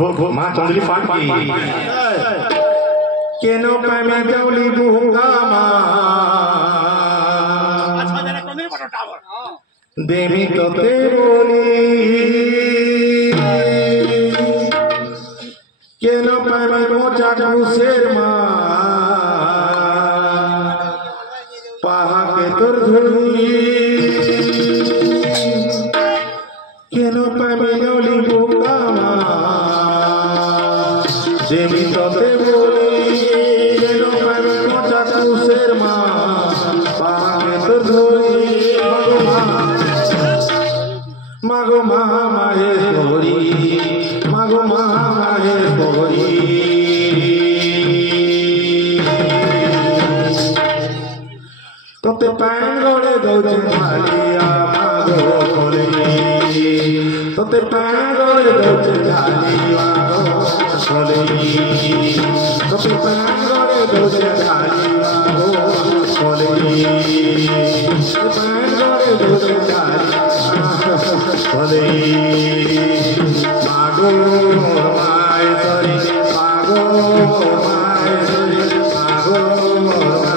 माँ चंदली पाठ की केनो प्रेमे जौली बुंगा माँ देवी तो ते बोली केनो प्रेमे मोचा कुसेर माँ पाहा के तुर धुली केनो प्रेमे जौली बुंगा माँ देवी तो ते बोली केनो प्रेमे मोचा कुसेर माँ पाहा के तुर धुली मागो माहे सोरी मागो माहे सोरी तोते पैंगोड़े दौचे झालिया मागो सोरी तोते पैंगोड़े दौचे झालिया मागो सोरी तोते पैंगोड़े दौचे झालिया मागो sorry पैंगोड़े दौचे झालिया Hare Mago Mai Sari Mago Mai Sari Mago